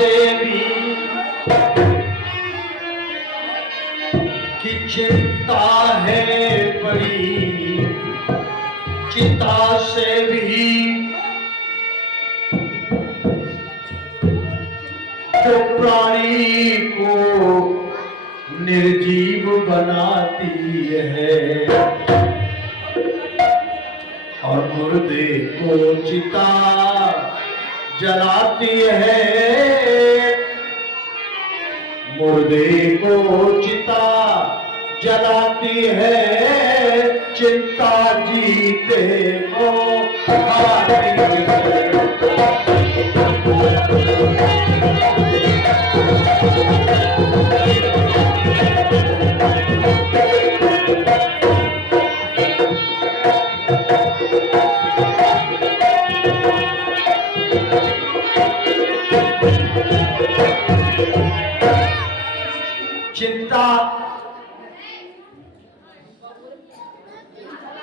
से भी कि चिंता है बड़ी, चिंता से भी जो प्राणी को निर्जीव बनाती है और मुर्दे को चिता जलाती है, मुर्दे को चिता जलाती है, चिंता जीते को खाती है।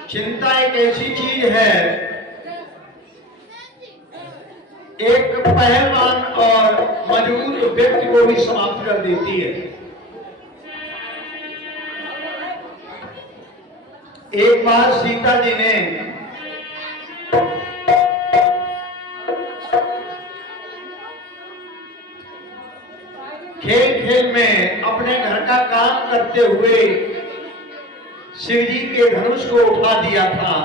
चिंता एक ऐसी चीज है, एक पहलवान और मजबूत व्यक्ति को भी समाप्त कर देती है। एक बार सीता जी ने खेल खेल में अपने घर का काम करते हुए शिव जी के धनुष को उठा दिया था।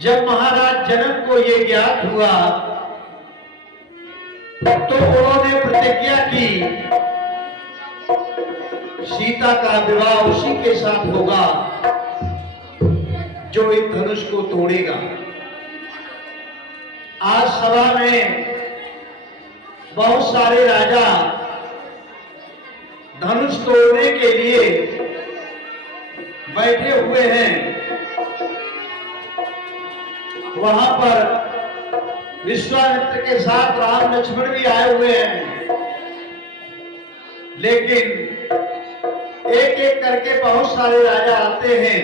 जब महाराज जनक को यह ज्ञात हुआ तो उन्होंने प्रतिज्ञा की सीता का विवाह उसी के साथ होगा जो इस धनुष को तोड़ेगा। आज सभा में बहुत सारे राजा धनुष तोड़ने के लिए बैठे हुए हैं। वहां पर विश्वामित्र के साथ राम लक्ष्मण भी आए हुए हैं, लेकिन एक एक करके बहुत सारे राजा आते हैं,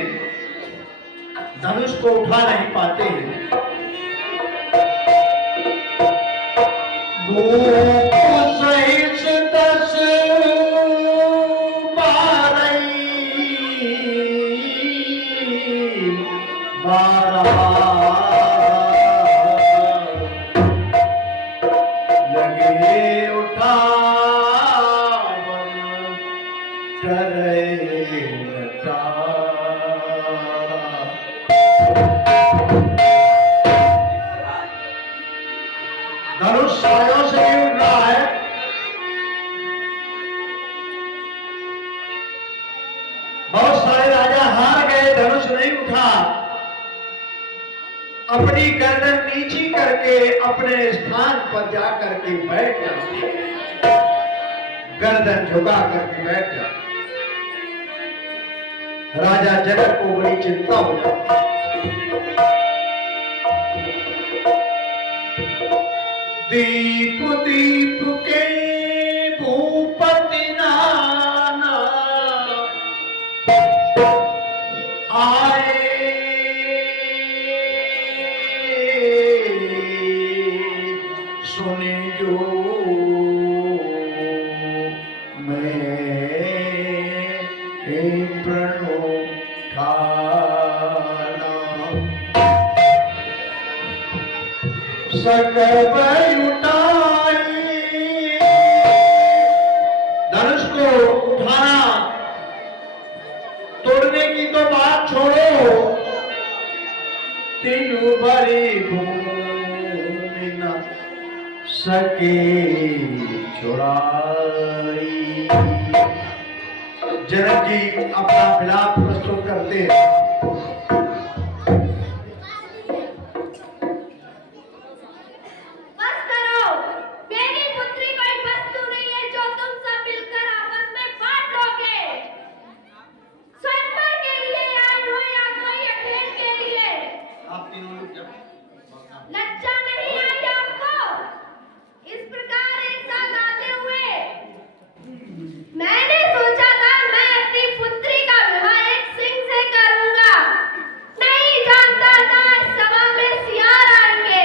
धनुष को उठा नहीं पाते हैं। धनुष सायों से भी उड़ रहा है। बहुत सारे राजा हार गए, धनुष नहीं उठा। अपनी गर्दन नीची करके अपने स्थान पर जाकर के बैठ जाते, गर्दन झुका करके बैठ जाते। राजा जनक को बड़ी चिंता हो जाती। दीप दीप के भूपति नाना आए, सुने जो मैं प्रणो ठाना सकल धनुष को उठाना, तोड़ने की तो बात छोड़ो, तीनों बड़ी भूमि न सके छुड़ाई। जनक जी अपना विलाप प्रस्तुत करते हैं। मैंने सोचा था मैं अपनी पुत्री का विवाह एक सिंह से करूंगा। नहीं जानता था सभा में सियार आएंगे।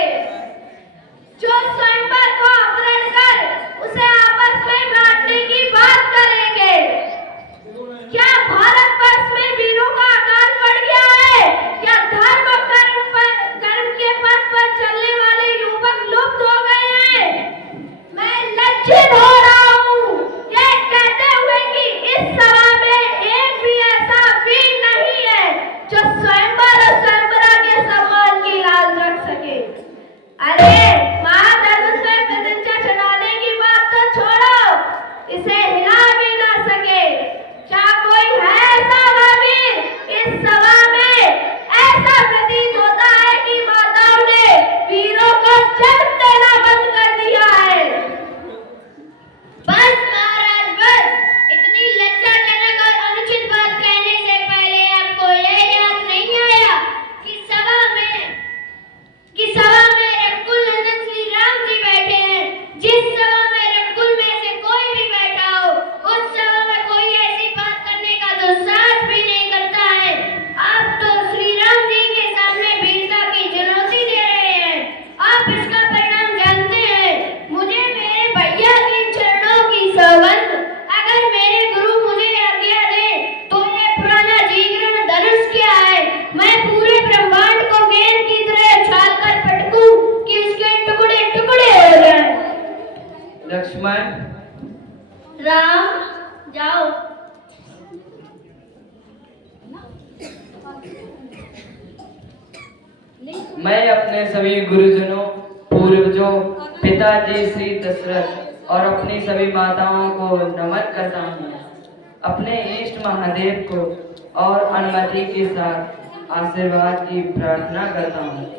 मैं अपने सभी गुरुजनों, पूर्वजों, पिताजी श्री दशरथ और अपनी सभी माताओं को नमन करता हूँ। अपने इष्ट महादेव को और अनुमति के साथ आशीर्वाद की प्रार्थना करता हूँ।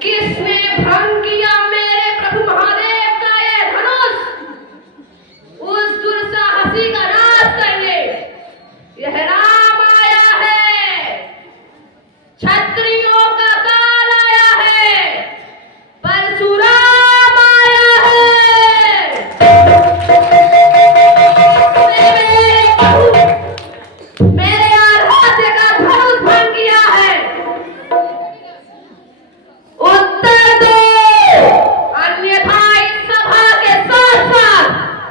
किसने भंग किया मेरे प्रभु महादेव का ये धनुष? उस दुस्साहसी का नाश करने यह राम आया है। क्षत्रियों का काल आया है, परशुराम आया है। मेरे प्रभु, मेरे आराध्य का धनुष भंग किया है। उत्तर दो, अन्यथा इस सभा के साथ साथ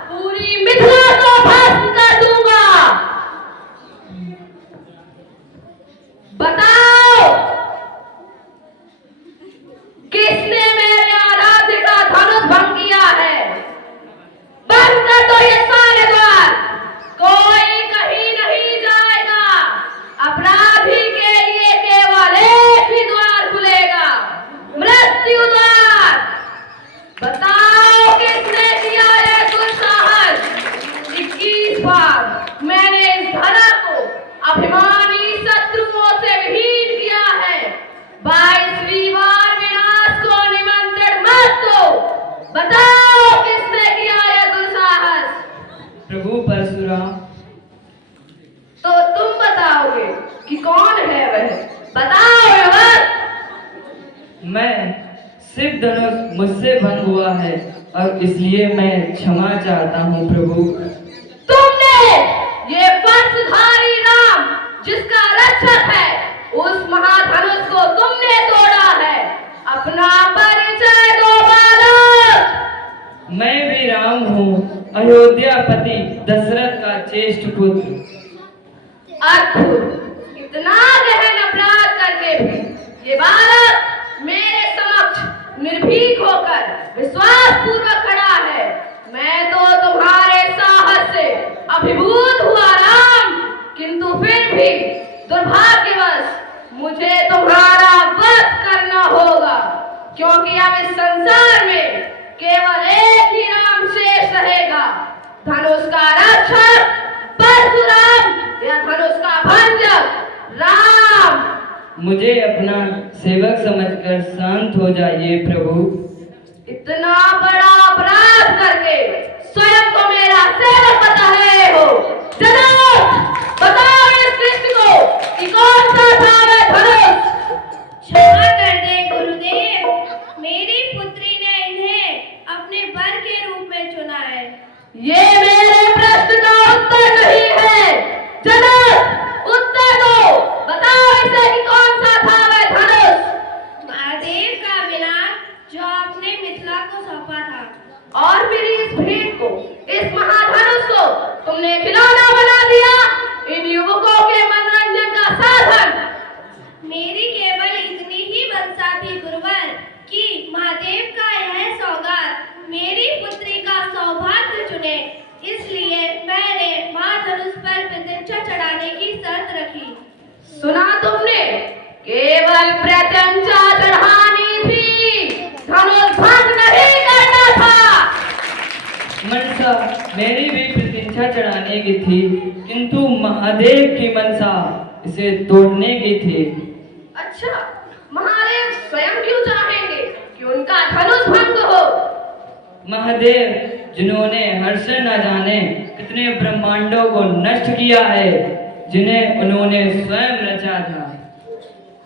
पूरी मिथिला को भस्म कर दूंगा। बताओ, किसने मेरे आराध्य का धनुष भंग किया है? बंद कर दो ये सारे द्वार, कोई कहीं नहीं जाएगा। अपराधी के लिए केवल एक ही द्वार खुलेगा, मृत्यु द्वार। बताओ, किसने किया ये दुस्साहस? 21 बार मैंने इस धरा को अभिमानी शत्रुओं से विहीन किया है। 22वीं बार विनाश को निमंत्रण मत दो। बताओ, किसने किया ये दुस्साहस? प्रभु परशुराम। तो तुम बताओगे कि कौन है वह? बताओ युवक। मैं शिव धनुष मुझसे भंग हुआ है और इसलिए मैं क्षमा चाहता हूँ प्रभु। तुमने ये वंशधारी राम जिसका रक्षक है, उस महाधनुष को तुमने तोड़ा है। अपना परिचय दो बालक। मैं भी राम हूँ, अयोध्यापति दशरथ का ज्येष्ठ पुत्र। अद्भुत, इतना गहन अपराध करके भी ये बालक मेरे समक्ष निर्भीक होकर विश्वास पूर्वक खड़ा है। मैं तो तुम्हारे साहस से अभिभूत हुआ राम, किंतु फिर भी दुर्भाग्यवश मुझे तुम्हारा वध करना होगा, क्योंकि अब इस संसार में केवल एक ही राम शेष रहेगा, धनुष का रक्षक परशुराम या धनुष का भंजक राम। मुझे अपना सेवक समझकर शांत हो जाइए प्रभु। इतना बड़ा अपराध करके स्वयं को मेरा सेवक बता रहे हो। चलो बताओ इस कृष्ण को कि कौन सा था वह धनुष? क्षमा कर दे गुरुदेव, मेरी पुत्री ने इन्हें अपने वर के रूप में चुना है। ये मेरे प्रश्न का उत्तर नहीं है। चलो उत्तर दो, बताओ इसे कि कौन सा था वह धनुष? महादेव का विनाश जो आपने मिथिला को सौंपा था। और मेरी इस भेंट को, इस महाधनुष को तुमने खिलौना बना दिया, इन युवकों के मनोरंजन का साधन। मेरी केवल इतनी ही मनसा थी गुरुवर कि महादेव का यह सौगात मेरी पुत्री का सौभाग्य चुने, इसलिए मैंने माँ सुना तुमने? केवल प्रत्यंचा चढ़ानी थी, धनुष भंग नहीं करना था। मनसा मेरी भी प्रतीक्षा चढ़ाने की थी, किंतु महादेव की मनसा इसे तोड़ने की थी। अच्छा, महादेव स्वयं क्यों चाहेंगे कि उनका धनुष भंग हो? महादेव जिन्होंने हर्ष न जाने कितने ब्रह्मांडों को नष्ट किया है, जिन्हें उन्होंने स्वयं रचा था।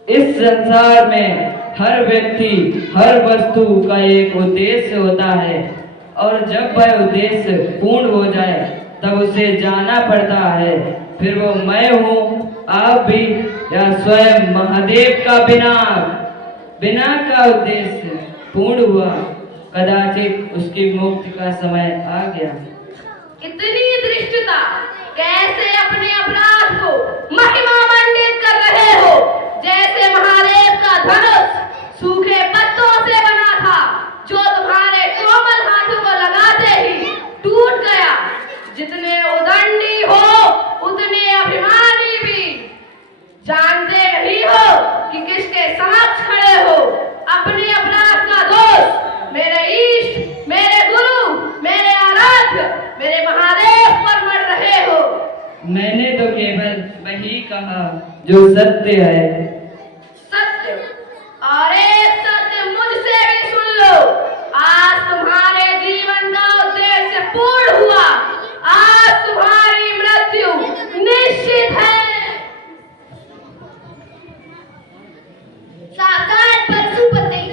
इस संसार में हर व्यक्ति हर वस्तु का एक उद्देश्य होता है, और जब वह उद्देश्य पूर्ण हो जाए तब उसे जाना पड़ता है। फिर वो मैं हूँ, आप भी, या स्वयं महादेव का बिना का उद्देश्य पूर्ण हुआ, कदाचित उसकी मुक्ति का समय आ गया। इतनी दृष्टता, कैसे अपने अपराध को महिमा मंडित कर रहे हो? जैसे महादेव का धनुष सूखे पत्तों से बना था, जो तुम्हारे कोमल हाथों को लगाते ही टूट गया। जितने उदंडी हो उतने अभिमानी भी। जानते नहीं हो कि किसके समक्ष खड़े हो? अपने अपराध का दोष मेरे इष्ट, मेरे गुरु, मेरे आराध्य, मेरे महादेव पर मर रहे हो। मैंने तो केवल वही कहा जो सत्य है। सत्य? अरे सत्य मुझसे भी सुन लो। आज तुम्हारे जीवन का उद्देश्य पूर्ण हुआ। आज तुम्हारी मृत्यु निश्चित है। साकार परशुपति,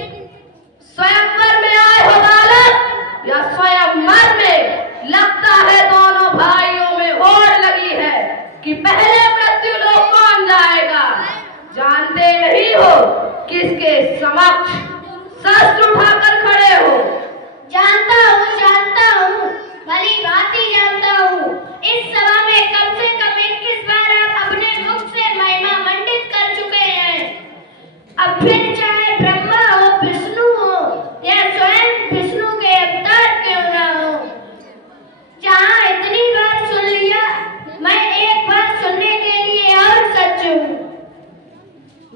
स्वयंवर में आए हो बालक, या स्वयंवर में? लगता है दोनों भाइयों में होड़ लगी है कि पहले मृत्यु लोग कौन जाएगा। जानते नहीं हो किसके समक्ष शस्त्र उठाकर खड़े हो? जानता हूँ, भली भांति जानता हूँ। इस सभा में कम से कम 21 बार आप अपने मुख से महिमा मंडित कर चुके हैं। अब फिर चाहे ब्रह्मा हो, विष्णु हो, या स्वयं विष्णु के अवतार क्यों ना हो, जहाँ इतनी बार सुन लिया, मैं एक बार सुनने के लिए और सच हूँ।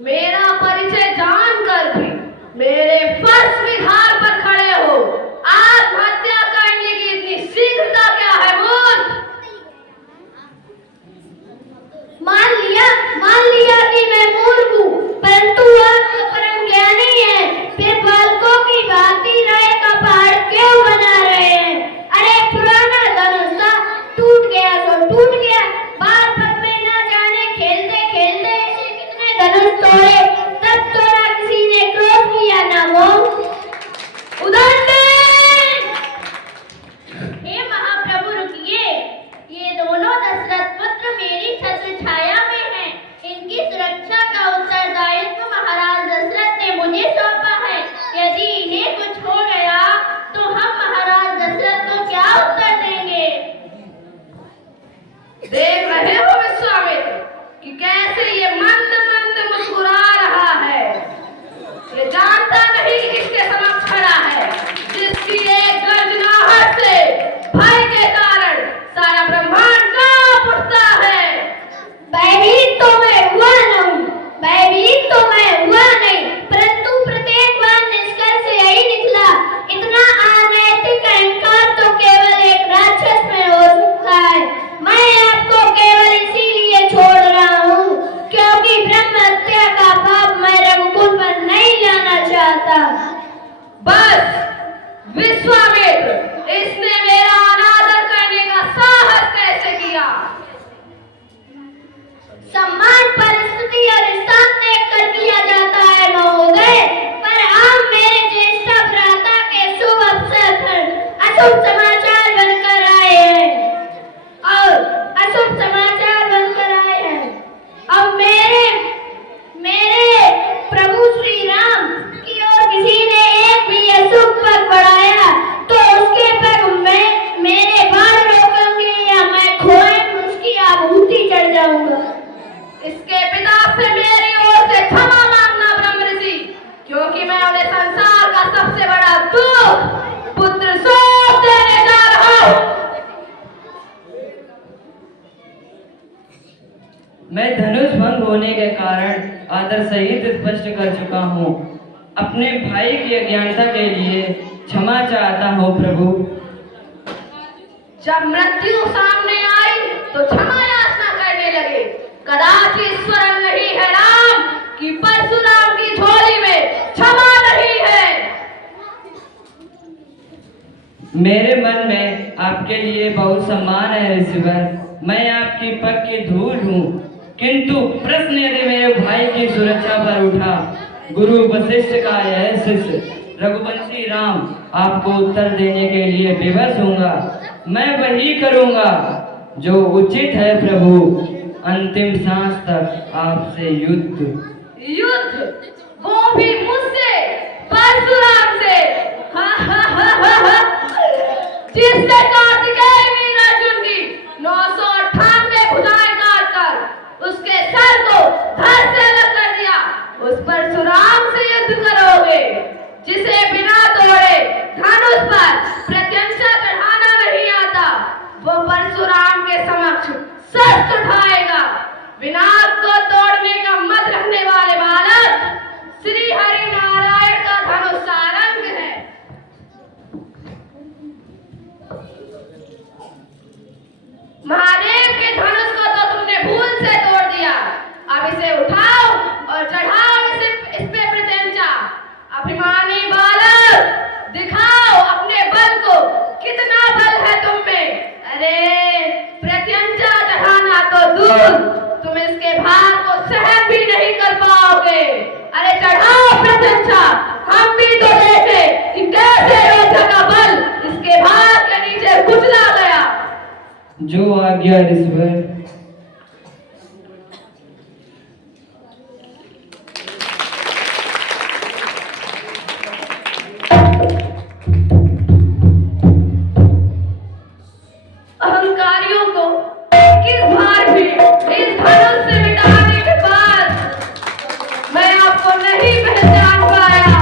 मेरा परिचय जानकर भी मेरे फर्श विधार पर खड़े हो। आत्महत्या करने की इतनी शीघ्रता क्या है? मूर्ख! मान लिया कि मैं मूर्ख हूँ, परंतु आप तो परम ज्ञानी हैं। फिर बालकों की भांति राय का पहाड़ क्यों बना रहे हैं? अरे पुराना धनुष था, टूट गया तो टूट गया। बार में ना जाने खेलते खेलते ऐसे कितने धनुष तोड़े, तब तो ना किसी ने क्रोध किया ना वो। उदंडी! हे महाप्रभु रुकिए, ये दोनों दशरथ पुत्र मेरी छत्र छाया में हैं। इनकी सुरक्षा का उत्तरदायित्व महाराज दशरथ ने मुझे सौंपा है। यदि इन्हें कुछ हो गया तो हम महाराज दशरथ को क्या उत्तर देंगे? देख रहे हो विश्वामित्र कि कैसे ये मंद मंद मुस्कुरा रहा है। ये जानता नहीं कि किसके समक्ष खड़ा है, जिसकी एक गर्जनाहट से भय के कारण सारा ब्रह्मांड कांप उठता है। भयभीत तो मैं हुआ नहीं, परंतु प्रत्येक बार निष्कर्ष यही निकला, इतना अनैतिक अहंकार तो केवल एक राक्षस में हो सकता है। मैं आपको केवल इसीलिए छोड़ रहा हूँ क्योंकि ब्रह्म हत्या का पाप मैं रघुकुल पर नहीं लाना चाहता। बस विश्वामित्र, इसने मेरा अनादर करने का साहस कैसे किया? सम्मान परिस्थिति और स्थान देख कर किया जाता है महोदय, पर आप मेरे ज्येष्ठ भ्राता के शुभ अवसर पर अशुभ समाचार बनकर आए हैं। अब मेरे प्रभु श्री राम की ओर किसी ने एक भी अशुभ पग बढ़ाया तो उसके पग में मेरे बाण रोकेंगे या मैं खोए उसकी आभूति चढ़ जाऊंगा। इसके पिता से मेरी ओर से क्षमा मांगना ब्रह्म ऋषि, क्योंकि मैं उन्हें संसार का सबसे बड़ा दुख पुत्र शोक देने जा रहा हूँ। मैं धनुष भंग होने के कारण आदर सहित स्पष्ट कर चुका हूँ। अपने भाई की अज्ञानता के लिए क्षमा चाहता हूँ प्रभु। जब मृत्यु सामने आई तो क्षमा याचना करने लगे। कदाचित स्मरण नहीं है राम कि परशुराम की झोली में क्षमा नहीं है। मेरे मन में आपके लिए बहुत सम्मान है ऋषिवर। मैं आपकी पग की धूल हूँ, किंतु प्रश्न यदि मेरे भाई की सुरक्षा पर उठा, गुरु वशिष्ठ का यह शिष्य रघुवंशी राम आपको उत्तर देने के लिए विवश होऊंगा। मैं वही करूंगा जो उचित है प्रभु। अंतिम सांस तक आपसे युद्ध। युद्ध, वो भी मुझसे, परशुराम से। जिसने कार्तिकेय वीर अर्जुन की 998 भुजाएं काटकर उसके सर को धड़ से अलग कर दिया, उस परशुराम से युद्ध करोगे। जिसे बिना तोड़े धनुष पर प्रत्यंचा चढ़ाना नहीं आता, वो परशुराम के समक्ष शस्त्र उठाएगा। विनाश को तोड़ने का मत रखने वाले बालक, श्री हरि नारायण का धनुष सारंग है। महादेव के धनुष को तो तुमने भूल से तोड़ दिया। अब इसे उठाओ और चढ़ाओ इस पे प्रत्यंचा। अभिमानी बालक, दिखाओ अपने बल को, कितना बल है तुम में। अरे प्रत्यंचा चढ़ाना तो दूर, तुम इसके भार को सहन भी नहीं कर पाओगे। अरे चढ़ाओ प्रत्यंचा, हम भी तो देखे कि कैसे योद्धा का बल इसके भार के नीचे कुचला गया। जो आज्ञा ऋषिवर। अहंकारियों को किस भार भी इस धनुष से मिटाने के बाद मैं आपको नहीं पहचान पाया।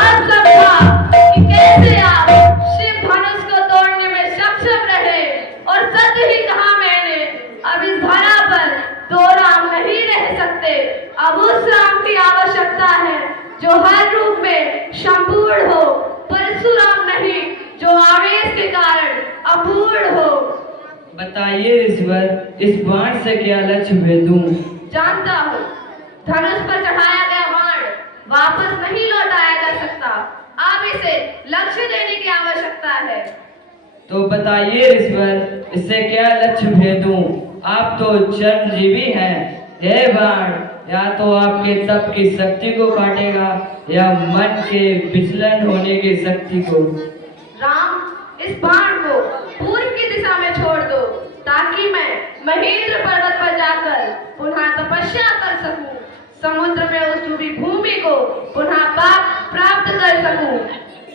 अब समझा कि कैसे आप शिव धनुष को तोड़ने में सक्षम रहे। और सच ही कहा मैंने, अब इस धरा पर दो राम नहीं रह सकते। अब उस राम की आवश्यकता है जो हर रूप में संपूर्ण हो, परशुराम नहीं जो आवेश के कारण अपूर्ण हो। बताइए ऋषिवर, इस बाण से क्या लक्ष्य भेदूं? जानता हूँ, धनुष पर चढ़ाया गया बाण वापस नहीं लौटाया जा सकता। अब इसे लक्ष्य देने की आवश्यकता है। तो बताइए ऋषिवर, इससे क्या लक्ष्य भेदूं? आप तो चिरंजीवी हैं। यह बाण या तो आपके तप की शक्ति को काटेगा या मन के विचलन होने की शक्ति को। राम, इस बाण को पूर्व की दिशा में छोड़ दो, ताकि मैं महेंद्र पर्वत पर जाकर पुनः तपस्या कर सकूं। समुद्र में उस डूबी भूमि को पुनः प्राप्त कर सकूं,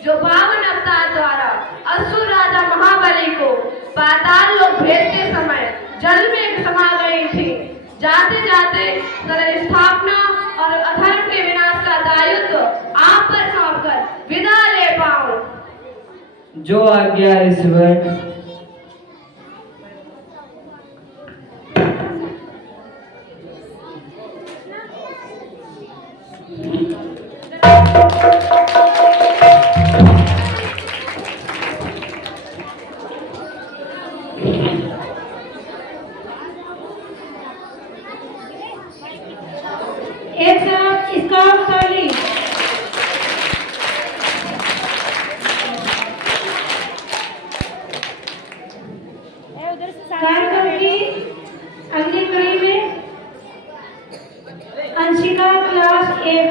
जो 52 अवतार द्वारा असुर राजा महाबली को पाताल लोक भेजते समय जल में समा गई थी। जाते जाते सरल स्थापना और अधर्म के विनाश का दायित्व आप पर सौंपकर विदा ले पाऊं। जो आज्ञा ऋषिवर। एक साथ स्काउट ताली। कार्यक्रम की अगली कड़ी में अंशिका क्लास 1